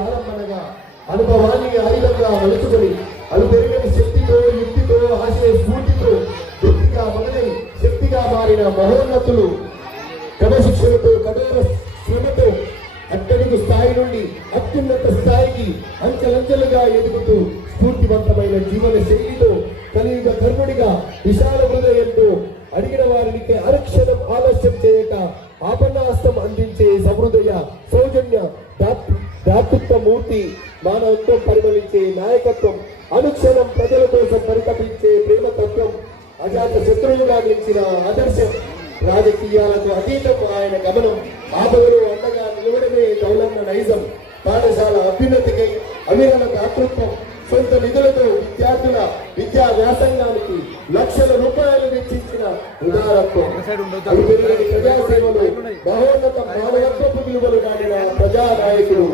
ఆలంబనగా అనుభవాన్ని ఆయుధంగా మలుచుకొని అలు పెరిగిన శక్తితో యుక్తితో ఆశయ స్ఫూర్తితో వ్యక్తిగా మొదలై శక్తిగా మారిన మహోన్నతులు క్రమశిక్షణతో కఠోర శ్రమతో అట్టడుగు స్థాయి నుండి అత్యున్నత స్థాయికి అంచెలంచెలుగా ఎదుగుతూ స్ఫూర్తివంతమైన జీవన శైలితో కలియుగ కర్ముడిగా విశాల హృదయంతో అడిగిన వారికి అనుక్షణం ఆలస్యం చేయక ఆపన్నాస్తం అందించే సహృదయ సౌజన్య దాతృత్వ మూర్తి మానవత్వం పరిమళించే నాయకత్వం అనుక్షణం ప్రజల కోసం పరితపించే ప్రేమతత్వం అజాత శత్రువుగా నిలిచిన ఆదర్శం రాజకీయాలకు అతీతం ఆయన గమనం ఆపదలో అండగా నిలవడమే దౌలన్న నైజం పాఠశాల అభ్యున్నతికై అవిరల దాతృత్వం సొంత నిధులతో విద్యార్థుల విద్యా వ్యాసంగానికి లక్షల రూపాయలు వెచ్చించిన ఉదారత్వం ప్రజాసేవలు మహోన్నత మానవత్వపు విలువలు కాడిన ప్రజానాయకుడు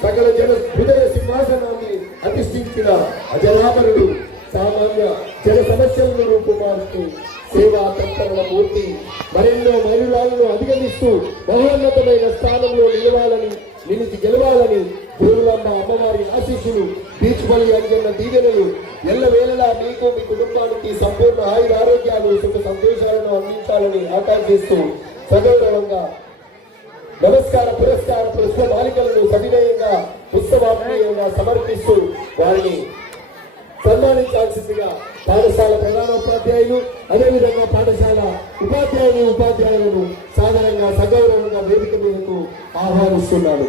సకల జన హృదయ సింహాసనాన్ని అధిష్ఠించిన అజరామరుడు సామాన్య జన సమస్యలను రూపుమారుతూ సేవా తత్పరుల మూర్తి మరెన్నో మైలురాళ్లను అధిగమిస్తూ మహోన్నతమైన స్థానంలో నిలిచి గెలవాలని దేవులమ్మ అమ్మవారి ఆశీస్సులు బీచ్పల్లి అంజన్న దీవెనలు ఎల్లవేళలా మీకు మీ కుటుంబానికి సంపూర్ణ ఆయుర ఆరోగ్యాలు సుఖ సంతోషాలను అందించాలని ఆకాంక్షిస్తూ సగౌరవంగా నమస్కార పురస్కార పురస్కార బాలికలను సవినయంగా ఉత్సవాత్మీయంగా సమర్పిస్తూ వారిని సన్మానించాల్సిందిగా పాఠశాల ప్రధానోపాధ్యాయులు అదేవిధంగా పాఠశాల ఉపాధ్యాయులను సాధారణంగా సగౌరవంగా వేదిక మీదకు ఆహ్వానిస్తున్నాడు.